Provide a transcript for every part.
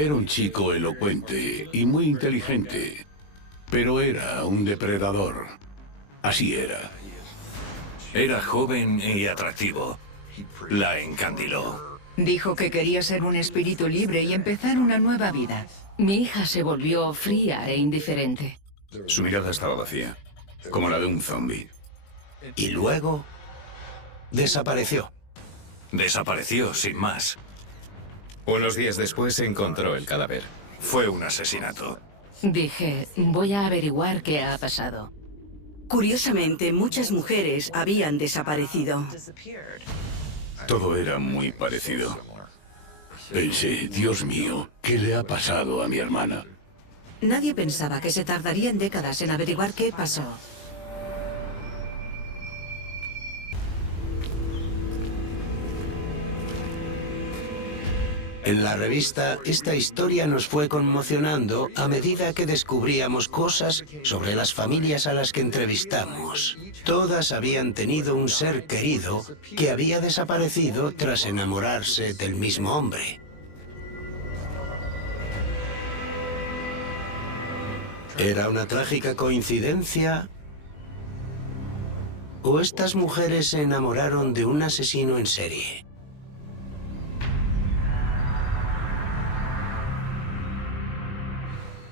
Era un chico elocuente y muy inteligente, pero era un depredador. Así era. Era joven y atractivo. La encandiló. Dijo que quería ser un espíritu libre y empezar una nueva vida. Mi hija se volvió fría e indiferente. Su mirada estaba vacía, como la de un zombi. Y luego desapareció. Desapareció sin más. Unos días después se encontró el cadáver. Fue un asesinato. Dije, voy a averiguar qué ha pasado. Curiosamente, muchas mujeres habían desaparecido. Todo era muy parecido. Pensé, Dios mío, ¿qué le ha pasado a mi hermana? Nadie pensaba que se tardarían décadas en averiguar qué pasó. En la revista, esta historia nos fue conmocionando a medida que descubríamos cosas sobre las familias a las que entrevistamos. Todas habían tenido un ser querido que había desaparecido tras enamorarse del mismo hombre. ¿Era una trágica coincidencia? ¿O estas mujeres se enamoraron de un asesino en serie?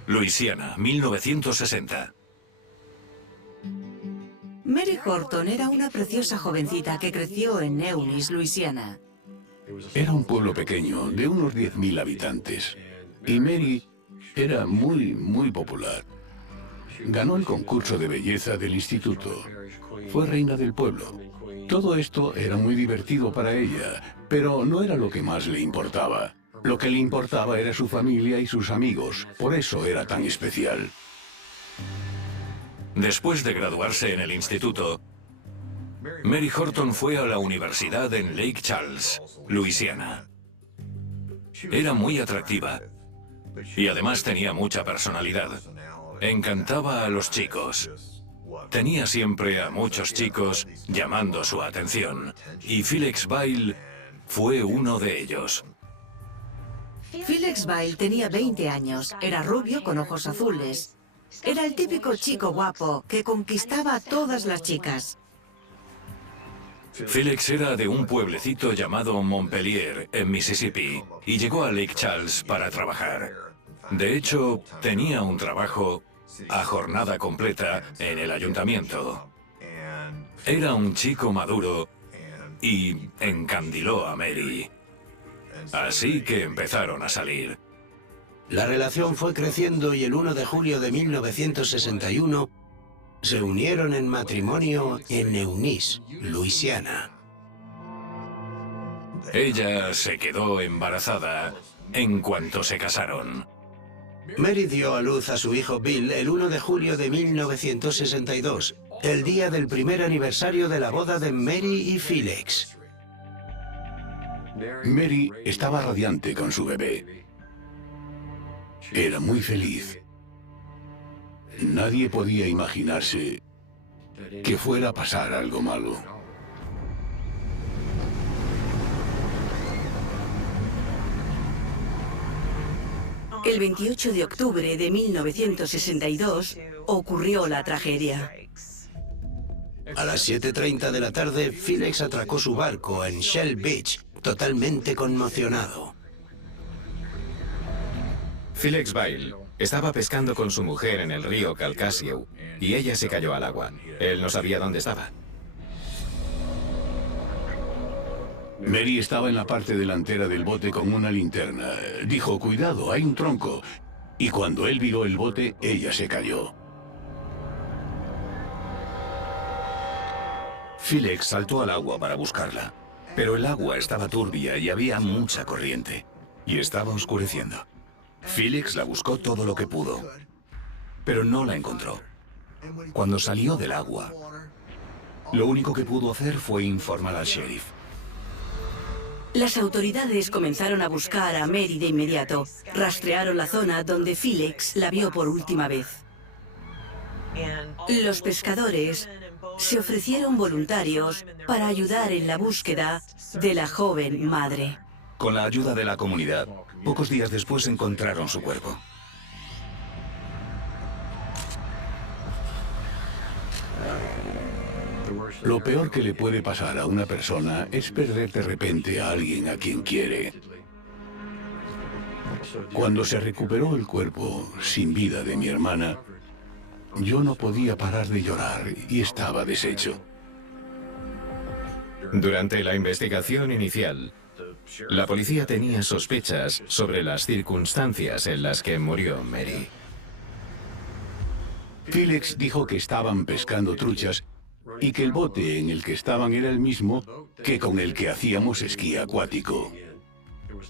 Luisiana, 1960. Mary Horton era una preciosa jovencita que creció en Eunice, Luisiana. Era un pueblo pequeño, de unos 10.000 habitantes. Y Mary era muy popular. Ganó el concurso de belleza del instituto. Fue reina del pueblo. Todo esto era muy divertido para ella, pero no era lo que más le importaba. Lo que le importaba era su familia y sus amigos. Por eso era tan especial. Después de graduarse en el instituto, Mary Horton fue a la universidad en Lake Charles, Luisiana. Era muy atractiva y además tenía mucha personalidad. Encantaba a los chicos. Tenía siempre a muchos chicos llamando su atención, y Felix Bail fue uno de ellos. Felix Bail tenía 20 años, era rubio con ojos azules. Era el típico chico guapo que conquistaba a todas las chicas. Felix era de un pueblecito llamado Montpelier, en Mississippi, y llegó a Lake Charles para trabajar. De hecho, tenía un trabajo a jornada completa en el ayuntamiento. Era un chico maduro y encandiló a Mary. Así que empezaron a salir. La relación fue creciendo y el 1 de julio de 1961 se unieron en matrimonio en Eunice, Luisiana. Ella se quedó embarazada en cuanto se casaron. Mary dio a luz a su hijo Bill el 1 de julio de 1962, el día del primer aniversario de la boda de Mary y Felix. Mary estaba radiante con su bebé. Era muy feliz. Nadie podía imaginarse que fuera a pasar algo malo. El 28 de octubre de 1962 ocurrió la tragedia. A las 7:30 de la tarde, Felix atracó su barco en Shell Beach, totalmente conmocionado. Felix Bail estaba pescando con su mujer en el río Calcasieu y ella se cayó al agua. Él no sabía dónde estaba. Mary estaba en la parte delantera del bote con una linterna. Dijo, cuidado, hay un tronco. Y cuando él viró el bote, ella se cayó. Felix saltó al agua para buscarla, pero el agua estaba turbia y había mucha corriente, y estaba oscureciendo. Felix la buscó todo lo que pudo, pero no la encontró. Cuando salió del agua, lo único que pudo hacer fue informar al sheriff. Las autoridades comenzaron a buscar a Mary de inmediato. Rastrearon la zona donde Felix la vio por última vez. Los pescadores se ofrecieron voluntarios para ayudar en la búsqueda de la joven madre. Con la ayuda de la comunidad, Pocos días después encontraron su cuerpo. Lo peor que le puede pasar a una persona es perder de repente a alguien a quien quiere. Cuando se recuperó el cuerpo sin vida de mi hermana, yo no podía parar de llorar y estaba deshecho. Durante la investigación inicial, la policía tenía sospechas sobre las circunstancias en las que murió Mary. Felix dijo que estaban pescando truchas y que el bote en el que estaban era el mismo que con el que hacíamos esquí acuático.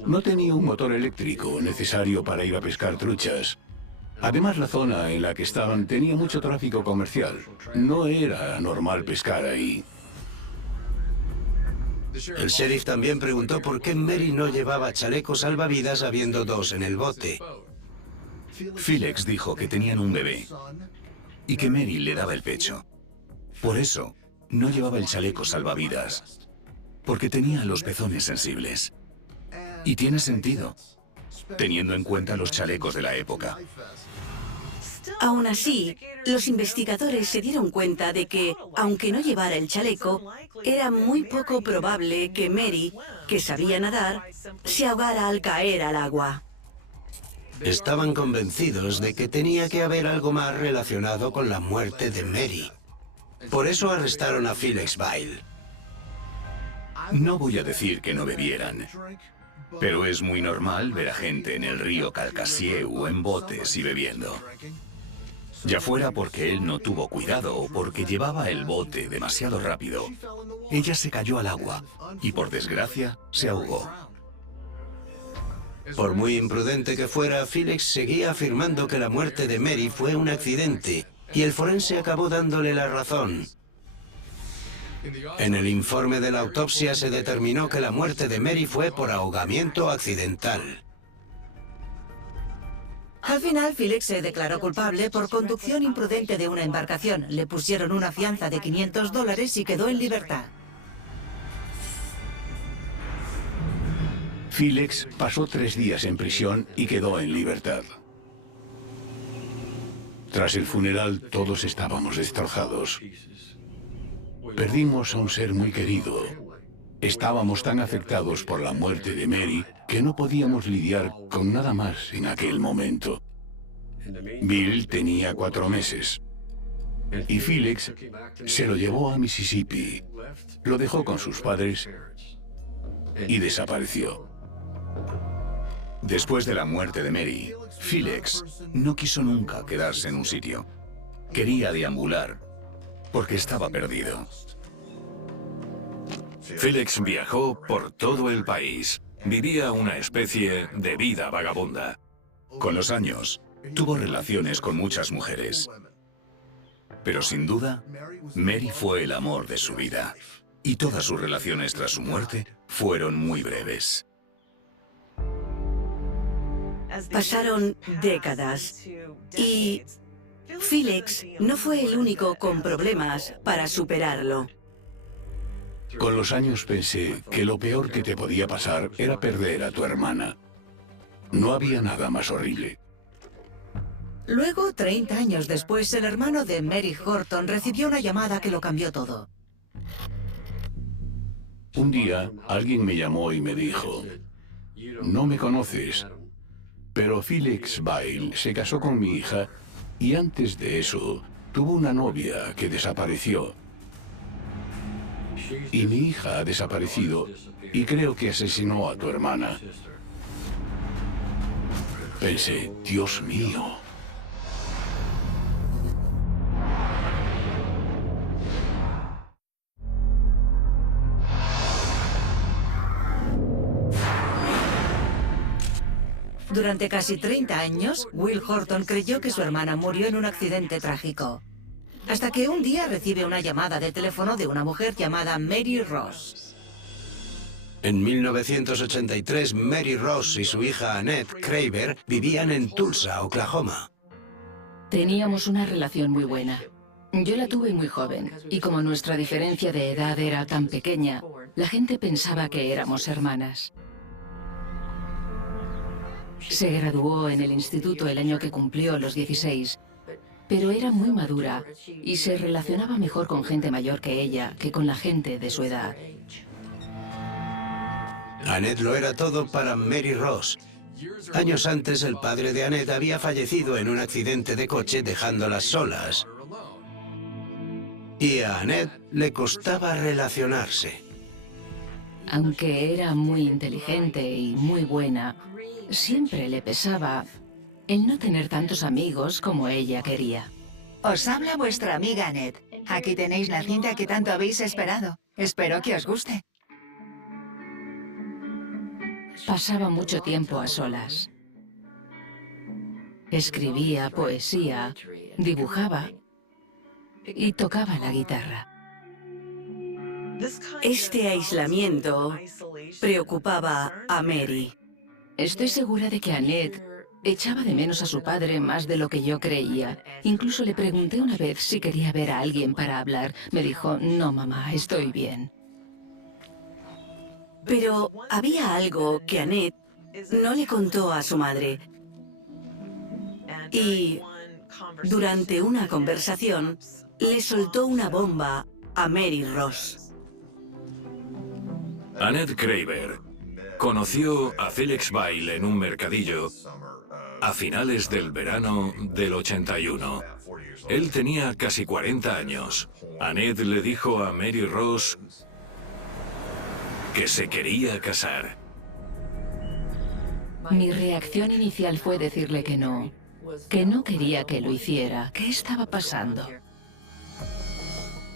No tenía un motor eléctrico necesario para ir a pescar truchas. Además, la zona en la que estaban tenía mucho tráfico comercial. No era normal pescar ahí. El sheriff también preguntó por qué Mary no llevaba chalecos salvavidas habiendo dos en el bote. Felix dijo que tenían un bebé y que Mary le daba el pecho. Por eso, no llevaba el chaleco salvavidas, porque tenía los pezones sensibles. Y tiene sentido, teniendo en cuenta los chalecos de la época. Aún así, los investigadores se dieron cuenta de que, aunque no llevara el chaleco, era muy poco probable que Mary, que sabía nadar, se ahogara al caer al agua. Estaban convencidos de que tenía que haber algo más relacionado con la muerte de Mary. Por eso arrestaron a Felix Bail. No voy a decir que no bebieran, pero es muy normal ver a gente en el río Calcasieu en botes y bebiendo. Ya fuera porque él no tuvo cuidado o porque llevaba el bote demasiado rápido, ella se cayó al agua y por desgracia se ahogó. Por muy imprudente que fuera, Felix seguía afirmando que la muerte de Mary fue un accidente y el forense acabó dándole la razón. En el informe de la autopsia se determinó que la muerte de Mary fue por ahogamiento accidental. Al final, Felix se declaró culpable por conducción imprudente de una embarcación. Le pusieron una fianza de $500 y quedó en libertad. Felix pasó 3 días en prisión y quedó en libertad. Tras el funeral, todos estábamos destrozados. Perdimos a un ser muy querido. Estábamos tan afectados por la muerte de Mary que no podíamos lidiar con nada más en aquel momento. Bill tenía 4 meses. Y Felix se lo llevó a Mississippi, lo dejó con sus padres y desapareció. Después de la muerte de Mary, Felix no quiso nunca quedarse en un sitio. Quería deambular, porque estaba perdido. Felix viajó por todo el país. Vivía una especie de vida vagabunda. Con los años, tuvo relaciones con muchas mujeres. Pero sin duda, Mary fue el amor de su vida. Y todas sus relaciones tras su muerte fueron muy breves. Pasaron décadas y Felix no fue el único con problemas para superarlo. Con los años pensé que lo peor que te podía pasar era perder a tu hermana. No había nada más horrible. Luego, 30 años después, el hermano de Mary Horton recibió una llamada que lo cambió todo. Un día, alguien me llamó y me dijo: no me conoces, pero Felix Bail se casó con mi hija y antes de eso tuvo una novia que desapareció. Y mi hija ha desaparecido y creo que asesinó a tu hermana. Pensé, Dios mío. Durante casi 30 años, Will Horton creyó que su hermana murió en un accidente trágico. Hasta que un día recibe una llamada de teléfono de una mujer llamada Mary Ross. En 1983, Mary Ross y su hija Annette Craver vivían en Tulsa, Oklahoma. Teníamos una relación muy buena. Yo la tuve muy joven, y como nuestra diferencia de edad era tan pequeña, la gente pensaba que éramos hermanas. Se graduó en el instituto el año que cumplió los 16, pero era muy madura y se relacionaba mejor con gente mayor que ella que con la gente de su edad. Annette lo era todo para Mary Ross. Años antes, el padre de Annette había fallecido en un accidente de coche dejándolas solas. Y a Annette le costaba relacionarse. Aunque era muy inteligente y muy buena, siempre le pesaba el no tener tantos amigos como ella quería. Os habla vuestra amiga Annette. Aquí tenéis la cinta que tanto habéis esperado. Espero que os guste. Pasaba mucho tiempo a solas. Escribía poesía, dibujaba y tocaba la guitarra. Este aislamiento preocupaba a Mary. Estoy segura de que Annette echaba de menos a su padre más de lo que yo creía. Incluso le pregunté una vez si quería ver a alguien para hablar. Me dijo, no, mamá, estoy bien. Pero había algo que Annette no le contó a su madre. Y durante una conversación le soltó una bomba a Mary Ross. Annette Craver conoció a Felix Bail en un mercadillo a finales del verano del 81. Él tenía casi 40 años. Annette le dijo a Mary Ross que se quería casar. Mi reacción inicial fue decirle que no quería que lo hiciera. ¿Qué estaba pasando?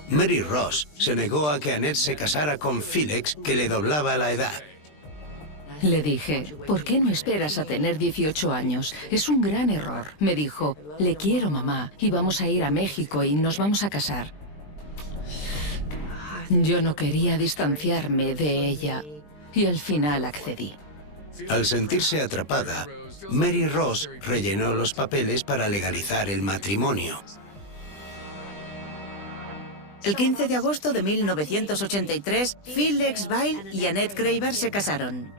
Mary Ross se negó a que Annette se casara con Felix, que le doblaba la edad. Le dije, ¿por qué no esperas a tener 18 años? Es un gran error. Me dijo, le quiero, mamá, y vamos a ir a México y nos vamos a casar. Yo no quería distanciarme de ella y al final accedí. Al sentirse atrapada, Mary Ross rellenó los papeles para legalizar el matrimonio. El 15 de agosto de 1983, Felix Bail y Annette Craver se casaron.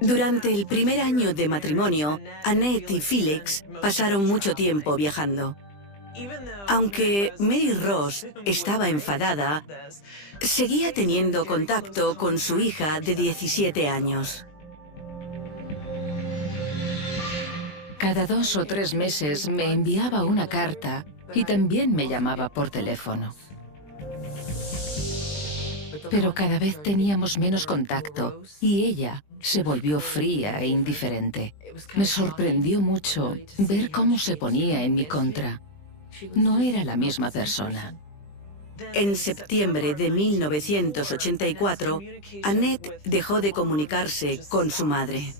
Durante el primer año de matrimonio, Annette y Felix pasaron mucho tiempo viajando. Aunque Mary Ross estaba enfadada, seguía teniendo contacto con su hija de 17 años. Cada 2 o 3 meses me enviaba una carta y también me llamaba por teléfono. Pero cada vez teníamos menos contacto y ella se volvió fría e indiferente. Me sorprendió mucho ver cómo se ponía en mi contra. No era la misma persona. En septiembre de 1984, Annette dejó de comunicarse con su madre.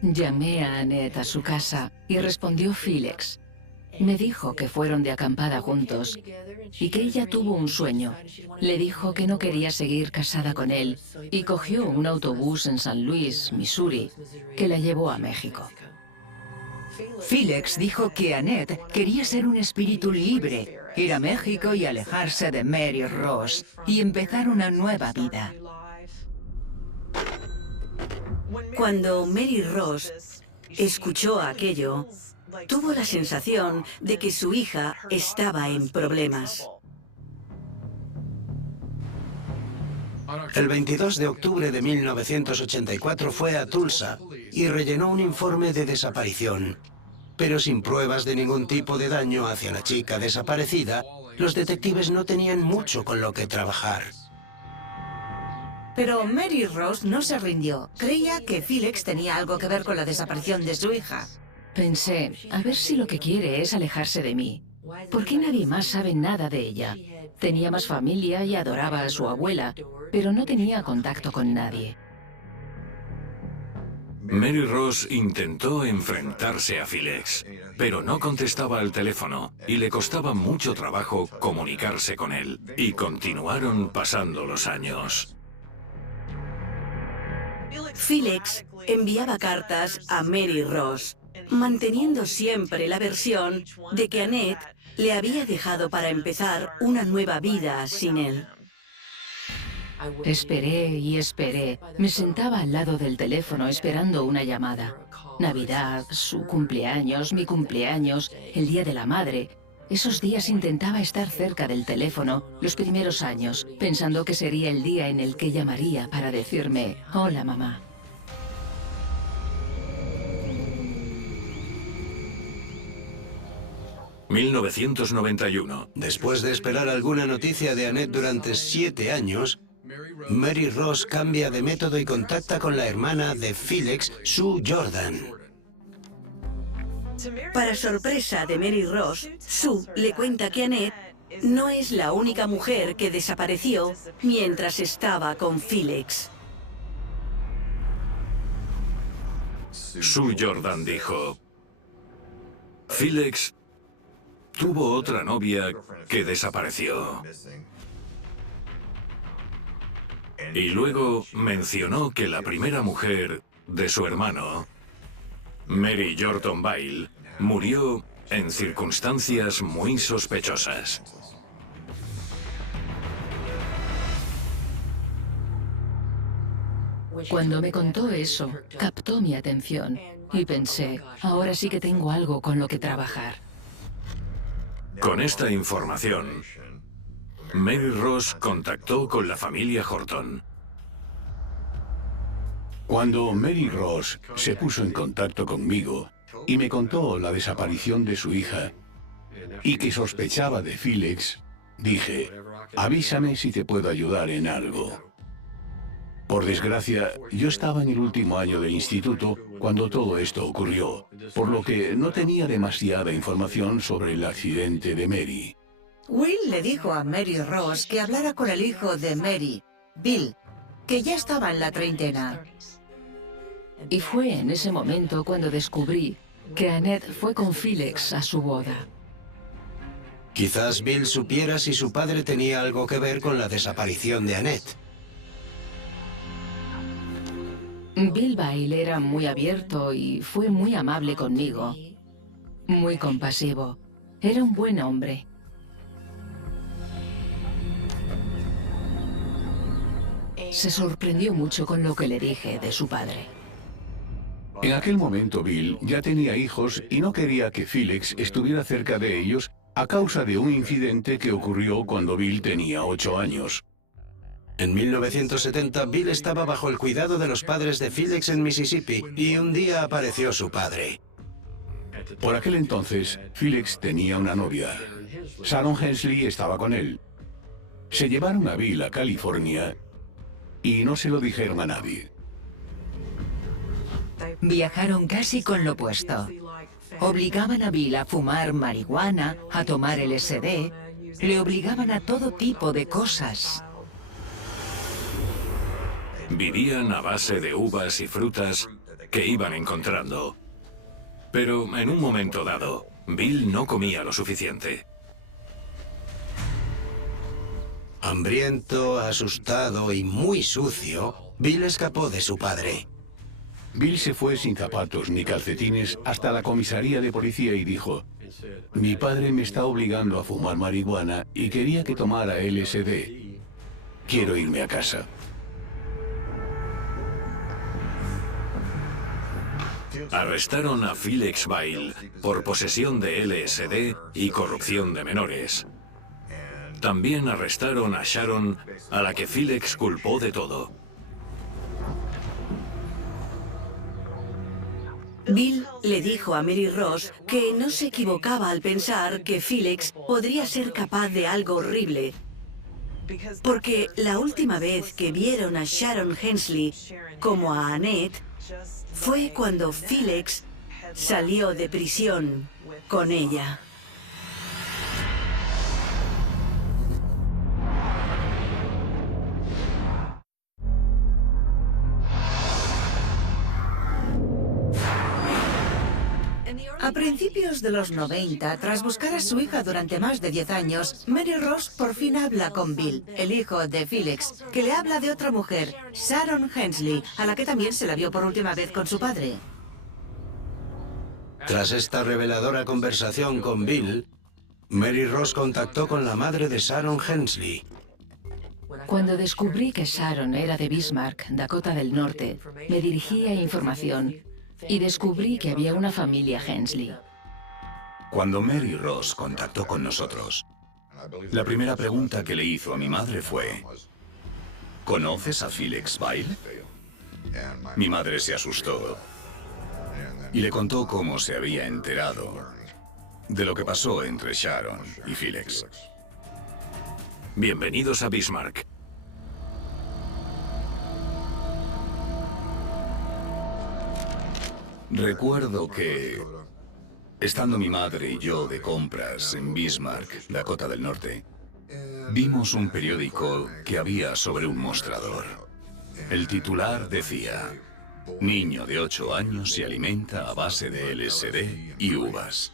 Llamé a Annette a su casa y respondió Felix. Me dijo que fueron de acampada juntos y que ella tuvo un sueño. Le dijo que no quería seguir casada con él y cogió un autobús en San Luis, Missouri, que la llevó a México. Felix dijo que Annette quería ser un espíritu libre, ir a México y alejarse de Mary Ross y empezar una nueva vida. Cuando Mary Ross escuchó aquello, tuvo la sensación de que su hija estaba en problemas. El 22 de octubre de 1984 fue a Tulsa y rellenó un informe de desaparición. Pero sin pruebas de ningún tipo de daño hacia la chica desaparecida, los detectives no tenían mucho con lo que trabajar. Pero Mary Ross no se rindió. Creía que Felix tenía algo que ver con la desaparición de su hija. Pensé, a ver si lo que quiere es alejarse de mí. ¿Por qué nadie más sabe nada de ella? Tenía más familia y adoraba a su abuela, pero no tenía contacto con nadie. Mary Ross intentó enfrentarse a Felix, pero no contestaba al teléfono y le costaba mucho trabajo comunicarse con él. Y continuaron pasando los años. Felix enviaba cartas a Mary Ross, manteniendo siempre la versión de que Annette le había dejado para empezar una nueva vida sin él. Esperé y esperé. Me sentaba al lado del teléfono esperando una llamada. Navidad, su cumpleaños, mi cumpleaños, el Día de la Madre. Esos días intentaba estar cerca del teléfono los primeros años, pensando que sería el día en el que llamaría para decirme, hola mamá. ...1991. Después de esperar alguna noticia de Annette durante 7 años, Mary Ross cambia de método y contacta con la hermana de Felix, Sue Jordan. Para sorpresa de Mary Ross, Sue le cuenta que Annette no es la única mujer que desapareció mientras estaba con Felix. Sue Jordan dijo, Felix tuvo otra novia que desapareció. Y luego mencionó que la primera mujer de su hermano, Mary Jordan Bale, murió en circunstancias muy sospechosas. Cuando me contó eso, captó mi atención y pensé, ahora sí que tengo algo con lo que trabajar. Con esta información, Mary Ross contactó con la familia Horton. Cuando Mary Ross se puso en contacto conmigo y me contó la desaparición de su hija y que sospechaba de Felix, dije, avísame si te puedo ayudar en algo. Por desgracia, yo estaba en el último año de instituto cuando todo esto ocurrió, por lo que no tenía demasiada información sobre el accidente de Mary. Will le dijo a Mary Ross que hablara con el hijo de Mary, Bill, que ya estaba en la treintena. Y fue en ese momento cuando descubrí que Annette fue con Felix a su boda. Quizás Bill supiera si su padre tenía algo que ver con la desaparición de Annette. Bill Bale era muy abierto y fue muy amable conmigo. Muy compasivo. Era un buen hombre. Se sorprendió mucho con lo que le dije de su padre. En aquel momento Bill ya tenía hijos y no quería que Felix estuviera cerca de ellos a causa de un incidente que ocurrió cuando Bill tenía 8 años. En 1970, Bill estaba bajo el cuidado de los padres de Felix en Mississippi y un día apareció su padre. Por aquel entonces, Felix tenía una novia. Sharon Hensley estaba con él. Se llevaron a Bill a California y no se lo dijeron a nadie. Viajaron casi con lo opuesto. Obligaban a Bill a fumar marihuana, a tomar LSD, le obligaban a todo tipo de cosas. Vivían a base de uvas y frutas que iban encontrando. Pero en un momento dado, Bill no comía lo suficiente. Hambriento, asustado y muy sucio, Bill escapó de su padre. Bill se fue sin zapatos ni calcetines hasta la comisaría de policía y dijo, mi padre me está obligando a fumar marihuana y quería que tomara LSD. Quiero irme a casa. Arrestaron a Felix Bale por posesión de LSD y corrupción de menores. También arrestaron a Sharon, a la que Felix culpó de todo. Bill le dijo a Mary Ross que no se equivocaba al pensar que Felix podría ser capaz de algo horrible. Porque la última vez que vieron a Sharon Hensley como a Annette fue cuando Felix salió de prisión con ella. A principios de los 90, tras buscar a su hija durante más de 10 años, Mary Ross por fin habla con Bill, el hijo de Felix, que le habla de otra mujer, Sharon Hensley, a la que también se la vio por última vez con su padre. Tras esta reveladora conversación con Bill, Mary Ross contactó con la madre de Sharon Hensley. Cuando descubrí que Sharon era de Bismarck, Dakota del Norte, me dirigí a información y descubrí que había una familia Hensley. Cuando Mary Ross contactó con nosotros, la primera pregunta que le hizo a mi madre fue: ¿conoces a Felix Bail? Mi madre se asustó y le contó cómo se había enterado de lo que pasó entre Sharon y Felix. Bienvenidos a Bismarck. Recuerdo que, estando mi madre y yo de compras en Bismarck, Dakota del Norte, vimos un periódico que había sobre un mostrador. El titular decía: niño de 8 años se alimenta a base de LSD y uvas.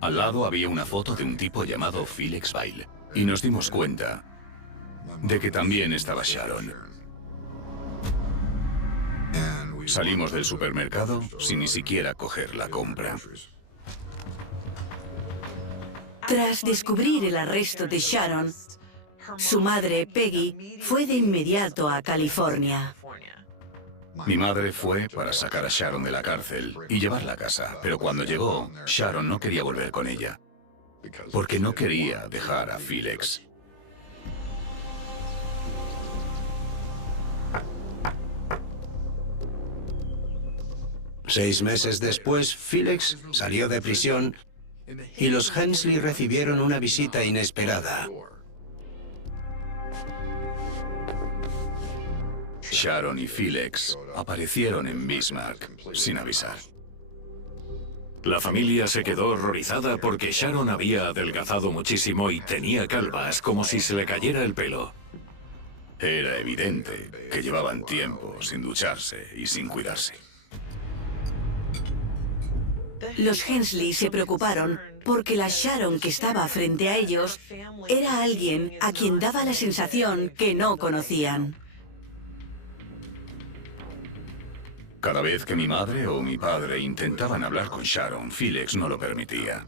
Al lado había una foto de un tipo llamado Felix Bail. Y nos dimos cuenta de que también estaba Sharon. Salimos del supermercado sin ni siquiera coger la compra. Tras descubrir el arresto de Sharon, su madre, Peggy, fue de inmediato a California. Mi madre fue para sacar a Sharon de la cárcel y llevarla a casa, pero cuando llegó, Sharon no quería volver con ella, porque no quería dejar a Felix. Seis meses después, Felix salió de prisión y los Hensley recibieron una visita inesperada. Sharon y Felix aparecieron en Bismarck sin avisar. La familia se quedó horrorizada porque Sharon había adelgazado muchísimo y tenía calvas, como si se le cayera el pelo. Era evidente que llevaban tiempo sin ducharse y sin cuidarse. Los Hensley se preocuparon porque la Sharon que estaba frente a ellos era alguien a quien daba la sensación que no conocían. Cada vez que mi madre o mi padre intentaban hablar con Sharon, Felix no lo permitía.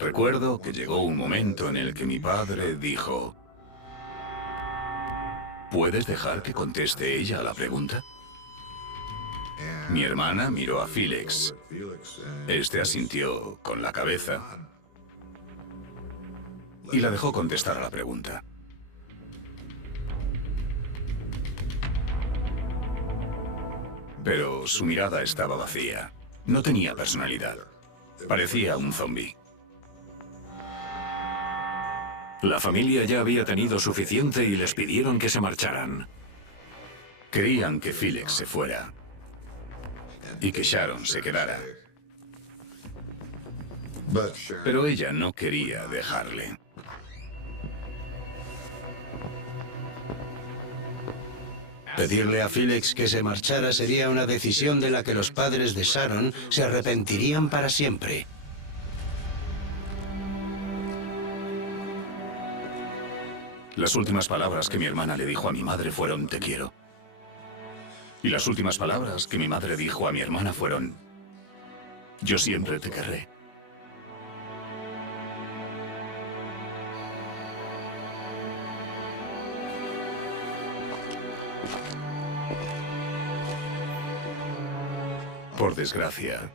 Recuerdo que llegó un momento en el que mi padre dijo: ¿puedes dejar que conteste ella a la pregunta? Mi hermana miró a Felix. Este asintió con la cabeza y la dejó contestar a la pregunta. Pero su mirada estaba vacía. No tenía personalidad. Parecía un zombi. La familia ya había tenido suficiente y les pidieron que se marcharan. Querían que Felix se fuera y que Sharon se quedara. Pero ella no quería dejarle. Pedirle a Felix que se marchara sería una decisión de la que los padres de Sharon se arrepentirían para siempre. Las últimas palabras que mi hermana le dijo a mi madre fueron: te quiero. Y las últimas palabras que mi madre dijo a mi hermana fueron: yo siempre te querré. Por desgracia,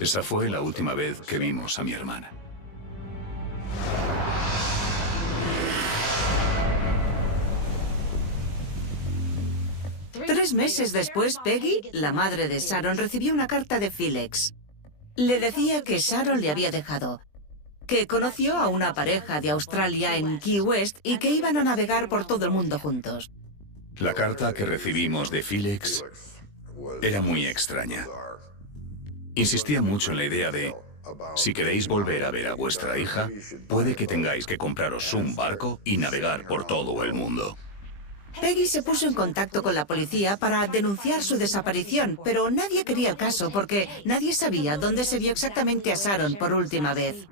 esa fue la última vez que vimos a mi hermana. Tres meses después, Peggy, la madre de Sharon, recibió una carta de Felix. Le decía que Sharon le había dejado, que conoció a una pareja de Australia en Key West y que iban a navegar por todo el mundo juntos. La carta que recibimos de Felix era muy extraña. Insistía mucho en la idea de: si queréis volver a ver a vuestra hija, puede que tengáis que compraros un barco y navegar por todo el mundo. Peggy se puso en contacto con la policía para denunciar su desaparición, pero nadie quería el caso porque nadie sabía dónde se vio exactamente a Sharon por última vez.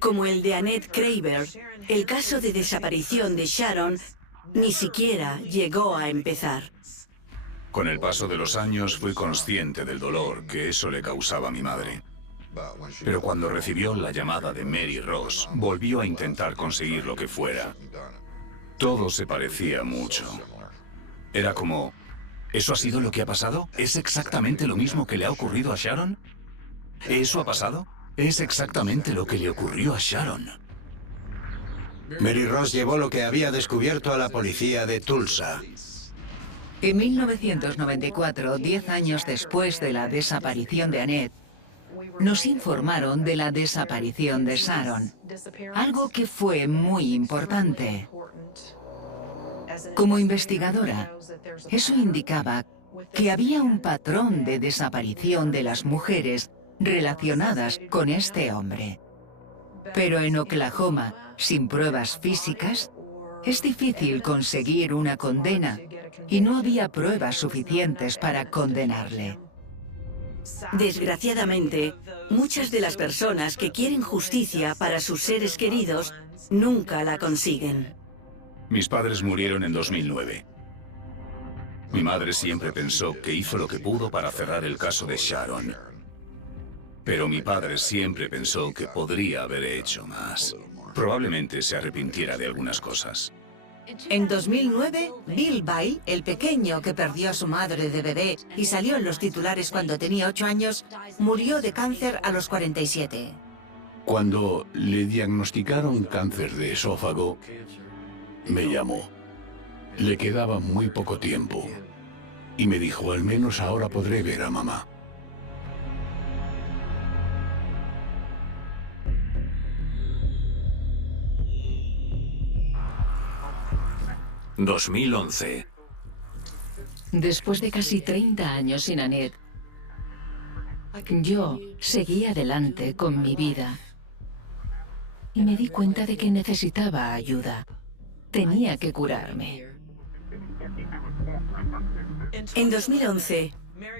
Como el de Annette Kraber, el caso de desaparición de Sharon ni siquiera llegó a empezar. Con el paso de los años fui consciente del dolor que eso le causaba a mi madre. Pero cuando recibió la llamada de Mary Ross, volvió a intentar conseguir lo que fuera. Todo se parecía mucho. Era como, ¿eso ha sido lo que ha pasado? ¿Es exactamente lo mismo que le ha ocurrido a Sharon? ¿Eso ha pasado? Es exactamente lo que le ocurrió a Sharon. Mary Ross llevó lo que había descubierto a la policía de Tulsa. En 1994, 10 años después de la desaparición de Annette, nos informaron de la desaparición de Sharon, algo que fue muy importante. Como investigadora, eso indicaba que había un patrón de desaparición de las mujeres relacionadas con este hombre. Pero en Oklahoma, sin pruebas físicas, es difícil conseguir una condena y no había pruebas suficientes para condenarle. Desgraciadamente, muchas de las personas que quieren justicia para sus seres queridos nunca la consiguen. Mis padres murieron en 2009. Mi madre siempre pensó que hizo lo que pudo para cerrar el caso de Sharon. Pero mi padre siempre pensó que podría haber hecho más. Probablemente se arrepintiera de algunas cosas. En 2009, Bill Bile, el pequeño que perdió a su madre de bebé y salió en los titulares cuando tenía 8 años, murió de cáncer a los 47. Cuando le diagnosticaron cáncer de esófago, me llamó. Le quedaba muy poco tiempo. Y me dijo, al menos ahora podré ver a mamá. ...2011... Después de casi 30 años sin Annette, yo seguí adelante con mi vida. Y me di cuenta de que necesitaba ayuda. Tenía que curarme. En 2011,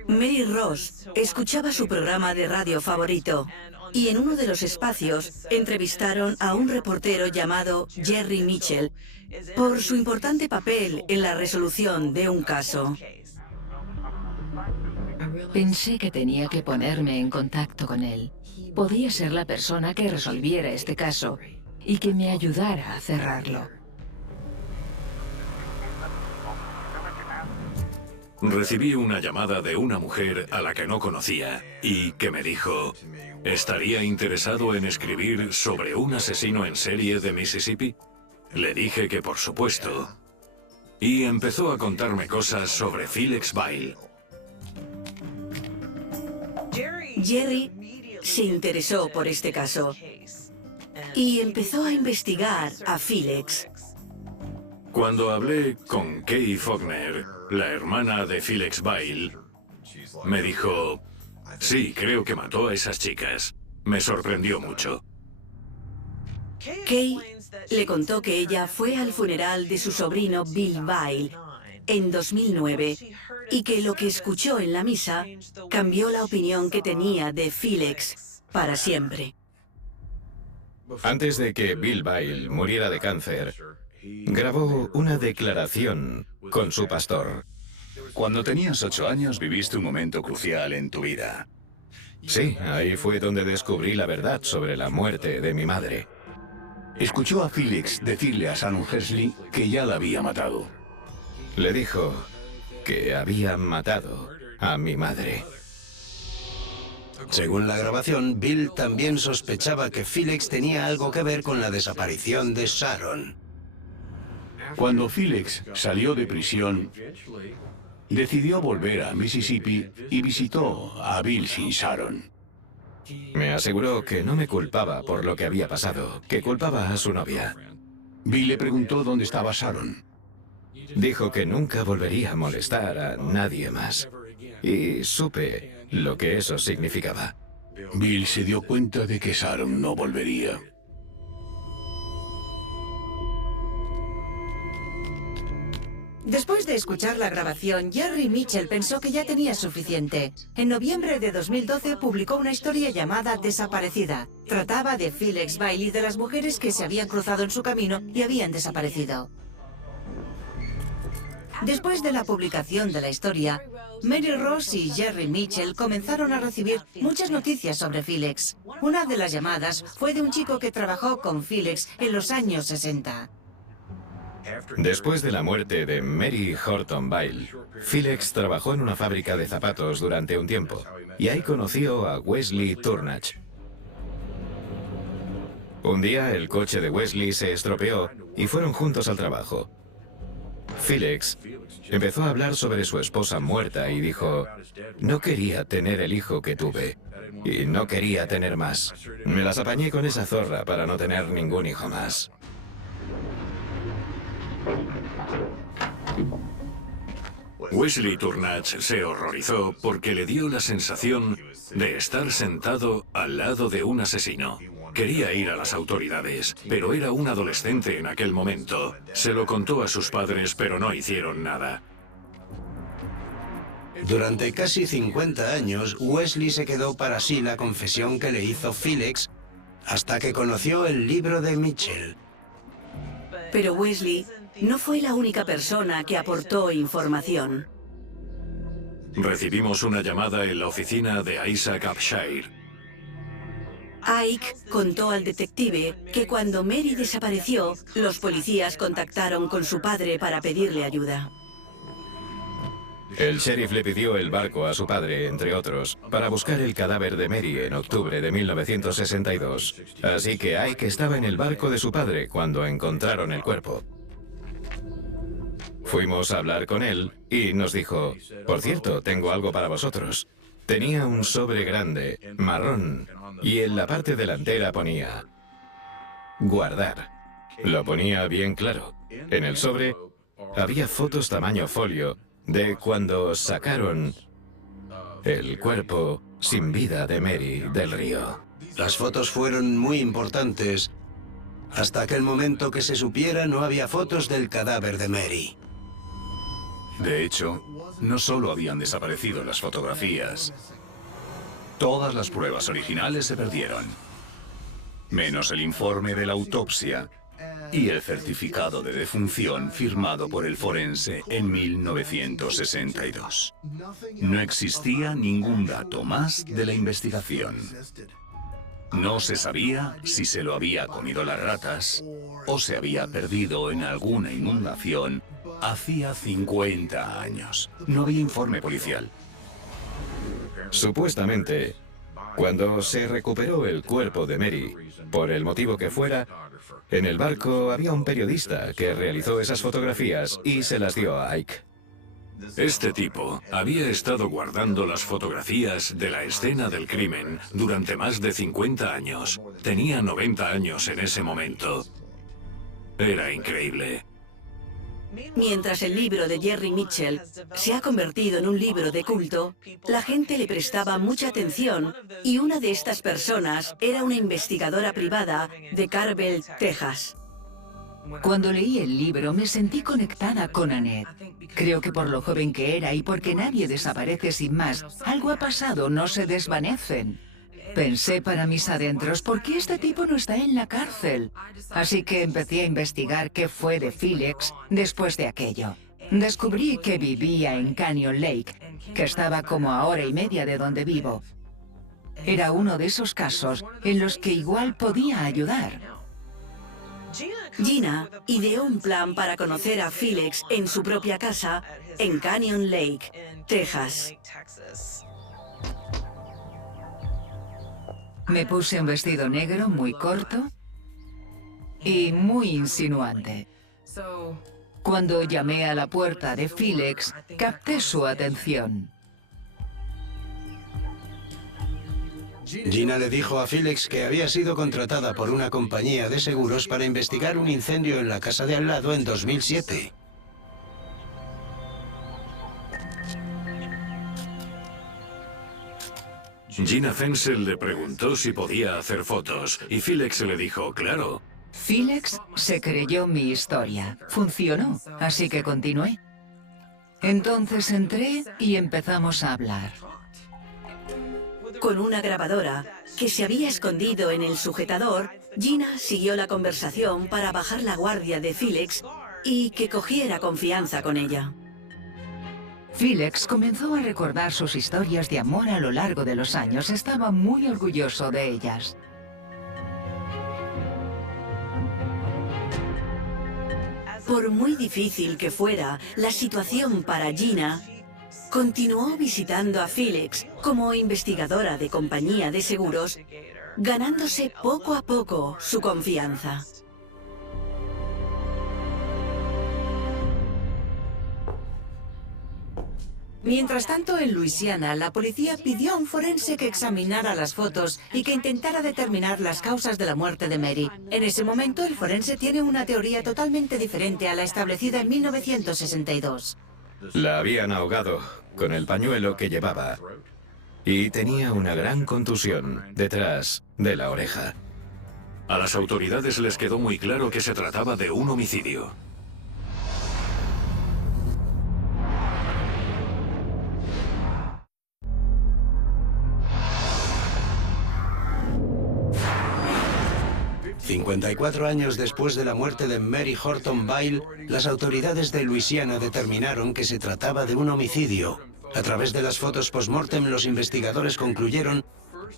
Mary Ross escuchaba su programa de radio favorito y en uno de los espacios entrevistaron a un reportero llamado Jerry Mitchell por su importante papel en la resolución de un caso. Pensé que tenía que ponerme en contacto con él. Podía ser la persona que resolviera este caso y que me ayudara a cerrarlo. Recibí una llamada de una mujer a la que no conocía y que me dijo, ¿estaría interesado en escribir sobre un asesino en serie de Mississippi? Le dije que por supuesto. Y empezó a contarme cosas sobre Felix Bile. Jerry se interesó por este caso y empezó a investigar a Felix. Cuando hablé con Kay Faulkner, la hermana de Felix Bile, me dijo, sí, creo que mató a esas chicas. Me sorprendió mucho. Kay le contó que ella fue al funeral de su sobrino Bill Bile en 2009 y que lo que escuchó en la misa cambió la opinión que tenía de Felix para siempre. Antes de que Bill Bile muriera de cáncer, grabó una declaración con su pastor. Cuando tenías 8 años viviste un momento crucial en tu vida. Sí, ahí fue donde descubrí la verdad sobre la muerte de mi madre. Escuchó a Felix decirle a Sharon Hersey que ya la había matado. Le dijo que había matado a mi madre. Según la grabación, Bill también sospechaba que Felix tenía algo que ver con la desaparición de Sharon. Cuando Felix salió de prisión, decidió volver a Mississippi y visitó a Bill sin Sharon. Me aseguró que no me culpaba por lo que había pasado, que culpaba a su novia. Bill le preguntó dónde estaba Sharon. Dijo que nunca volvería a molestar a nadie más. Y supe lo que eso significaba. Bill se dio cuenta de que Sharon no volvería. Después de escuchar la grabación, Jerry Mitchell pensó que ya tenía suficiente. En noviembre de 2012 publicó una historia llamada Desaparecida. Trataba de Felix Bile y de las mujeres que se habían cruzado en su camino y habían desaparecido. Después de la publicación de la historia, Mary Ross y Jerry Mitchell comenzaron a recibir muchas noticias sobre Felix. Una de las llamadas fue de un chico que trabajó con Felix en los años 60. Después de la muerte de Mary Horton Bile, Felix trabajó en una fábrica de zapatos durante un tiempo y ahí conoció a Wesley Turnage. Un día el coche de Wesley se estropeó y fueron juntos al trabajo. Felix empezó a hablar sobre su esposa muerta y dijo: no quería tener el hijo que tuve y no quería tener más. Me las apañé con esa zorra para no tener ningún hijo más. Wesley Turnage se horrorizó porque le dio la sensación de estar sentado al lado de un asesino. Quería ir a las autoridades, pero era un adolescente en aquel momento. Se lo contó a sus padres, pero no hicieron nada. Durante casi 50 años, Wesley se quedó para sí la confesión que le hizo Felix hasta que conoció el libro de Mitchell. Pero Wesley no fue la única persona que aportó información. Recibimos una llamada en la oficina de Isaac Upshire. Ike contó al detective que cuando Mary desapareció, los policías contactaron con su padre para pedirle ayuda. El sheriff le pidió el barco a su padre, entre otros, para buscar el cadáver de Mary en octubre de 1962. Así que Ike estaba en el barco de su padre cuando encontraron el cuerpo. Fuimos a hablar con él y nos dijo: por cierto, tengo algo para vosotros. Tenía un sobre grande, marrón, y en la parte delantera ponía guardar. Lo ponía bien claro. En el sobre había fotos tamaño folio de cuando sacaron el cuerpo sin vida de Mary del río. Las fotos fueron muy importantes. Hasta aquel momento que se supiera, no había fotos del cadáver de Mary. De hecho, no solo habían desaparecido las fotografías, todas las pruebas originales se perdieron, menos el informe de la autopsia y el certificado de defunción firmado por el forense en 1962. No existía ningún dato más de la investigación. No se sabía si se lo había comido las ratas o se había perdido en alguna inundación hacía 50 años. No había informe policial. Supuestamente, cuando se recuperó el cuerpo de Mary, por el motivo que fuera, en el barco había un periodista que realizó esas fotografías y se las dio a Ike. Este tipo había estado guardando las fotografías de la escena del crimen durante más de 50 años. Tenía 90 años en ese momento. Era increíble. Mientras el libro de Jerry Mitchell se ha convertido en un libro de culto, la gente le prestaba mucha atención y una de estas personas era una investigadora privada de Carvel, Texas. Cuando leí el libro me sentí conectada con Annette. Creo que por lo joven que era y porque nadie desaparece sin más, algo ha pasado, no se desvanecen. Pensé para mis adentros, ¿por qué este tipo no está en la cárcel? Así que empecé a investigar qué fue de Felix después de aquello. Descubrí que vivía en Canyon Lake, que estaba como a hora y media de donde vivo. Era uno de esos casos en los que igual podía ayudar. Gina ideó un plan para conocer a Felix en su propia casa en Canyon Lake, Texas. Me puse un vestido negro muy corto y muy insinuante. Cuando llamé a la puerta de Felix, capté su atención. Gina le dijo a Felix que había sido contratada por una compañía de seguros para investigar un incendio en la casa de al lado en 2007. Gina Fensel le preguntó si podía hacer fotos y Felix le dijo, claro. Felix se creyó mi historia. Funcionó, así que continué. Entonces entré y empezamos a hablar. Con una grabadora que se había escondido en el sujetador, Gina siguió la conversación para bajar la guardia de Felix y que cogiera confianza con ella. Felix comenzó a recordar sus historias de amor a lo largo de los años. Estaba muy orgulloso de ellas. Por muy difícil que fuera la situación para Gina, continuó visitando a Felix como investigadora de compañía de seguros, ganándose poco a poco su confianza. Mientras tanto, en Luisiana, la policía pidió a un forense que examinara las fotos y que intentara determinar las causas de la muerte de Mary. En ese momento, el forense tiene una teoría totalmente diferente a la establecida en 1962. La habían ahogado con el pañuelo que llevaba y tenía una gran contusión detrás de la oreja. A las autoridades les quedó muy claro que se trataba de un homicidio. ...54 años después de la muerte de Mary Horton Bile, las autoridades de Luisiana determinaron que se trataba de un homicidio. A través de las fotos post-mortem, los investigadores concluyeron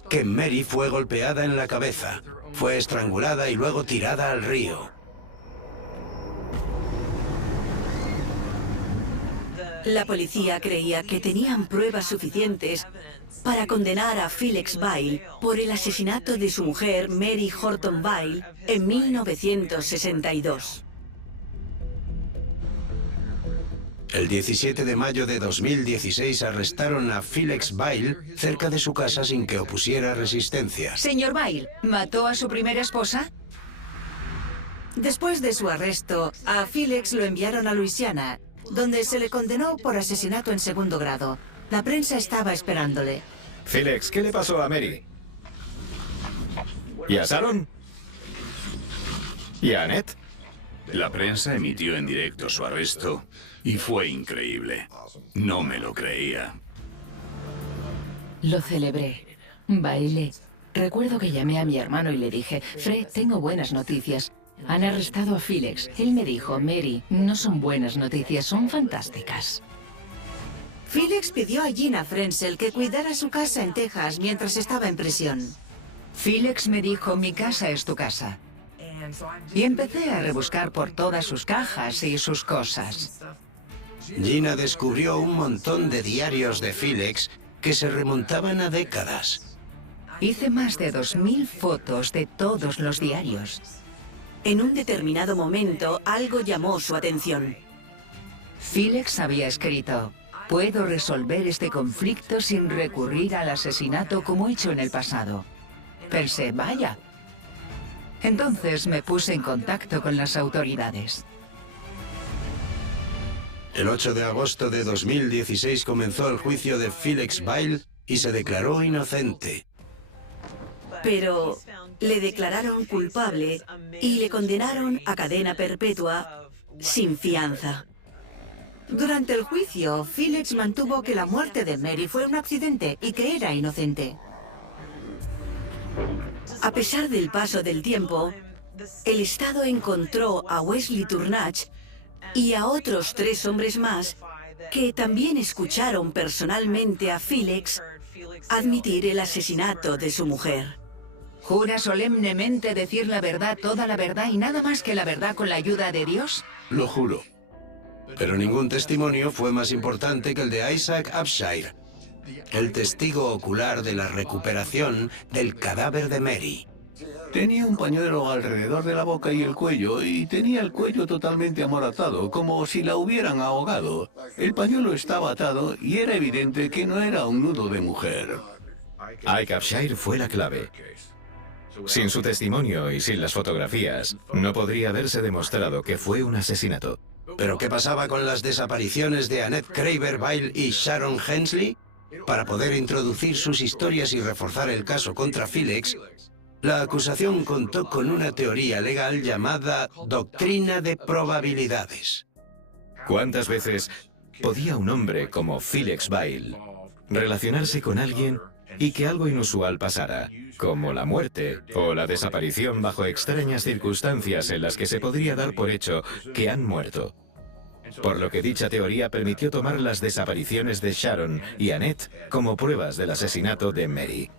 que Mary fue golpeada en la cabeza, fue estrangulada y luego tirada al río. La policía creía que tenían pruebas suficientes para condenar a Felix Bile por el asesinato de su mujer Mary Horton Bile en 1962. El 17 de mayo de 2016 arrestaron a Felix Bile cerca de su casa sin que opusiera resistencia. Señor Bile, ¿mató a su primera esposa? Después de su arresto, a Felix lo enviaron a Luisiana, donde se le condenó por asesinato en segundo grado. La prensa estaba esperándole. Felix, ¿qué le pasó a Mary? ¿Y a Sharon? ¿Y a Annette? La prensa emitió en directo su arresto y fue increíble. No me lo creía. Lo celebré. Bailé. Recuerdo que llamé a mi hermano y le dije, Fred, tengo buenas noticias. Han arrestado a Felix. Él me dijo, Mary, no son buenas noticias, son fantásticas. Felix pidió a Gina Frenzel que cuidara su casa en Texas mientras estaba en prisión. Felix me dijo, mi casa es tu casa. Y empecé a rebuscar por todas sus cajas y sus cosas. Gina descubrió un montón de diarios de Felix que se remontaban a décadas. Hice más de 2000 fotos de todos los diarios. En un determinado momento, algo llamó su atención. Felix había escrito, puedo resolver este conflicto sin recurrir al asesinato como he hecho en el pasado. Pensé, vaya. Entonces me puse en contacto con las autoridades. El 8 de agosto de 2016 comenzó el juicio de Felix Bile y se declaró inocente. Pero le declararon culpable y le condenaron a cadena perpetua sin fianza. Durante el juicio, Felix mantuvo que la muerte de Mary fue un accidente y que era inocente. A pesar del paso del tiempo, el Estado encontró a Wesley Turnage y a otros 3 hombres más que también escucharon personalmente a Felix admitir el asesinato de su mujer. ¿Jura solemnemente decir la verdad, toda la verdad y nada más que la verdad con la ayuda de Dios? Lo juro. Pero ningún testimonio fue más importante que el de Isaac Abshire, el testigo ocular de la recuperación del cadáver de Mary. Tenía un pañuelo alrededor de la boca y el cuello, y tenía el cuello totalmente amoratado, como si la hubieran ahogado. El pañuelo estaba atado y era evidente que no era un nudo de mujer. Ike Abshire fue la clave. Sin su testimonio y sin las fotografías, no podría haberse demostrado que fue un asesinato. ¿Pero qué pasaba con las desapariciones de Annette Craver Bile y Sharon Hensley? Para poder introducir sus historias y reforzar el caso contra Felix, la acusación contó con una teoría legal llamada doctrina de probabilidades. ¿Cuántas veces podía un hombre como Felix Bile relacionarse con alguien y que algo inusual pasara, como la muerte o la desaparición bajo extrañas circunstancias en las que se podría dar por hecho que han muerto? por lo que dicha teoría permitió tomar las desapariciones de Sharon y Annette como pruebas del asesinato de Mary.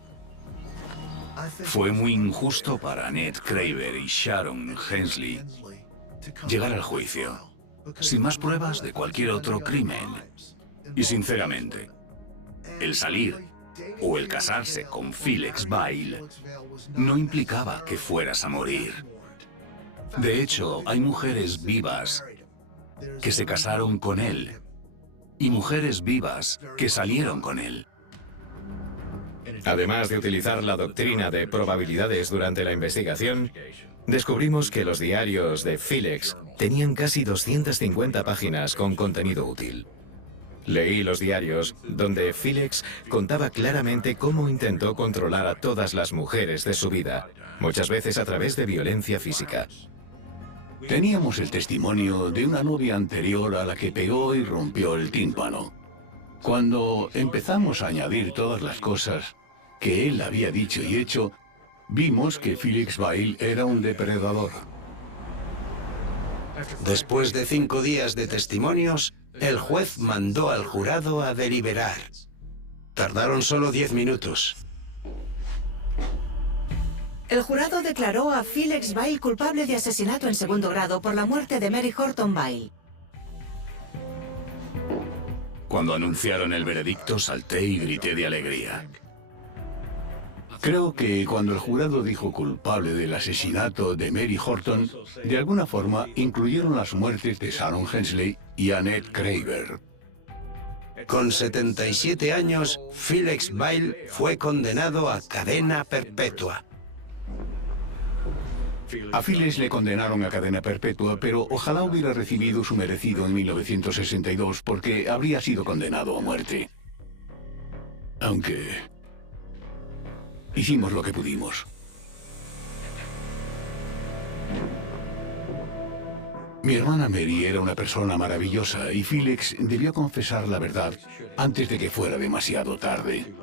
Fue muy injusto para Annette Craver y Sharon Hensley llegar al juicio sin más pruebas de cualquier otro crimen. Y sinceramente, el salir o el casarse con Felix Bail no implicaba que fueras a morir. De hecho, hay mujeres vivas que se casaron con él y mujeres vivas que salieron con él. Además de utilizar la doctrina de probabilidades durante la investigación, descubrimos que los diarios de Felix tenían casi 250 páginas con contenido útil. Leí los diarios donde Felix contaba claramente cómo intentó controlar a todas las mujeres de su vida, muchas veces a través de violencia física. Teníamos el testimonio de una novia anterior a la que pegó y rompió el tímpano. Cuando empezamos a añadir todas las cosas que él había dicho y hecho, vimos que Felix Bail era un depredador. Después de 5 días de testimonios, el juez mandó al jurado a deliberar. Tardaron solo 10 minutos. El jurado declaró a Felix Bail culpable de asesinato en segundo grado por la muerte de Mary Horton Bail. Cuando anunciaron el veredicto, salté y grité de alegría. Creo que cuando el jurado dijo culpable del asesinato de Mary Horton, de alguna forma incluyeron las muertes de Sharon Hensley y Annette Craver. Con 77 años, Felix Bail fue condenado a cadena perpetua. A Felix le condenaron a cadena perpetua, pero ojalá hubiera recibido su merecido en 1962 porque habría sido condenado a muerte. Aunque hicimos lo que pudimos. Mi hermana Mary era una persona maravillosa y Felix debió confesar la verdad antes de que fuera demasiado tarde.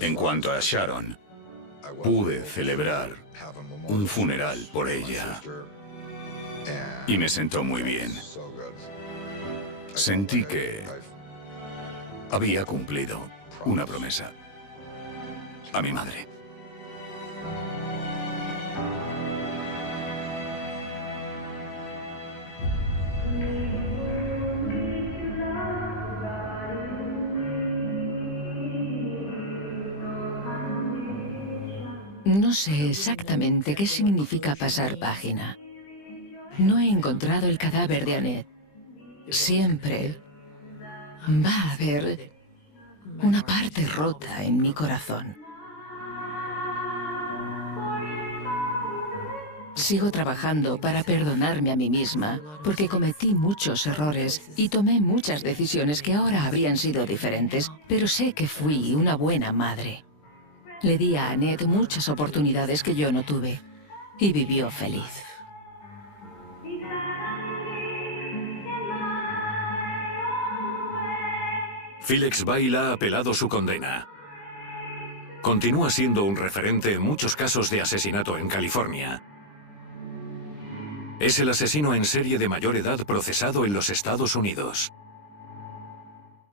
En cuanto a Sharon, pude celebrar un funeral por ella y me sentó muy bien. Sentí que había cumplido una promesa a mi madre. No sé exactamente qué significa pasar página. No he encontrado el cadáver de Annette. Siempre va a haber una parte rota en mi corazón. Sigo trabajando para perdonarme a mí misma, porque cometí muchos errores y tomé muchas decisiones que ahora habrían sido diferentes, pero sé que fui una buena madre. Le di a Annette muchas oportunidades que yo no tuve, y vivió feliz. Felix Bail ha apelado su condena. Continúa siendo un referente en muchos casos de asesinato en California. Es el asesino en serie de mayor edad procesado en los Estados Unidos.